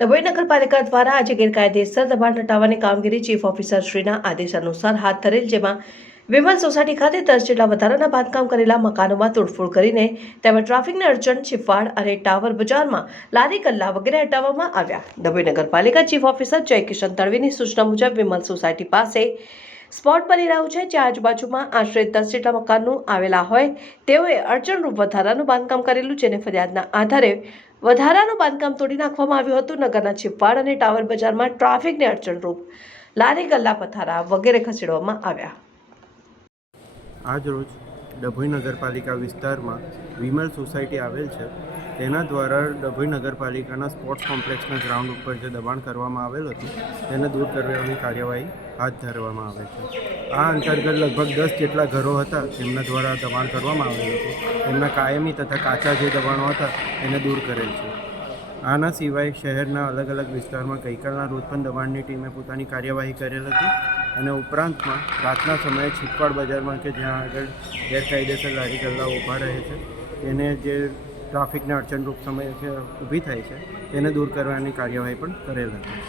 ડભોઈ નગરપાલિકા દ્વારા આજે ગેરકાયદેસર દબાણ હટાવવાની કામગીરી ચીફ ઓફિસર શ્રીના આદેશ અનુસાર હાથ ધરેલ, જેમાં વિમલ સોસાયટી ખાતે 10 જેટલા વધારાના બાંધકામ કરેલા મકાનોમાં તોડફોડ કરીને તેમાં ટ્રાફિકની અડચણ, છીફવાડ અને ટાવર બજારમાં લારી ગલ્લા વગેરે હટાવવામાં આવ્યા. ડભોઈ નગરપાલિકા ચીફ ઓફિસર જય કિશન તડવીની સૂચના મુજબ વિમલ સોસાયટી પાસે સ્પોટ બની રહ્યું છે, જ્યાં આજુબાજુમાં આશરે 10 જેટલા મકાનો આવેલા હોય તેઓએ અડચણરૂપ વધારાનું બાંધકામ કરેલું, જેને ફરિયાદના આધારે વધારાનું બાંધકામ તોડી નાખવામાં આવ્યું હતું. નગરના છીપવાડ અને ટાવર બજારમાં ટ્રાફિકને અડચણરૂપ લારી ગલ્લા પથારા વગેરે ખસેડવામાં આવ્યા. આજ રોજ ડભોઈ નગરપાલિકા વિસ્તારમાં વિમલ સોસાયટી આવેલ છે, તેના દ્વારા ડભોઈ નગરપાલિકાના સ્પોર્ટ્સ કોમ્પ્લેક્સના ગ્રાઉન્ડ ઉપર જે દબાણ કરવામાં આવેલ હતું તેને દૂર કરવાની કાર્યવાહી હાથ ધરવામાં આવે છે. આ અંતર્ગત લગભગ 10 જેટલા ઘરો હતા જેમના દ્વારા દબાણ કરવામાં આવેલ હતું. તેમના કાયમી તથા કાચા જે દબાણો હતા એને દૂર કરેલ છે. આના સિવાય શહેરના અલગ અલગ વિસ્તારમાં ગઈકાલના રોજ પણ દબાણની ટીમે પોતાની કાર્યવાહી કરેલ હતી અને ઉપરાંતમાં રાતના સમયે છીપવાડ બજારમાં કે જ્યાં આગળ ગેરકાયદેસર લારી ગલ્લાઓ ઊભા રહે છે તેને જે ટ્રાફિકને અડચણરૂપ સમય ઊભી થાય છે તેને દૂર કરવાની કાર્યવાહી પણ કરેલ હતી.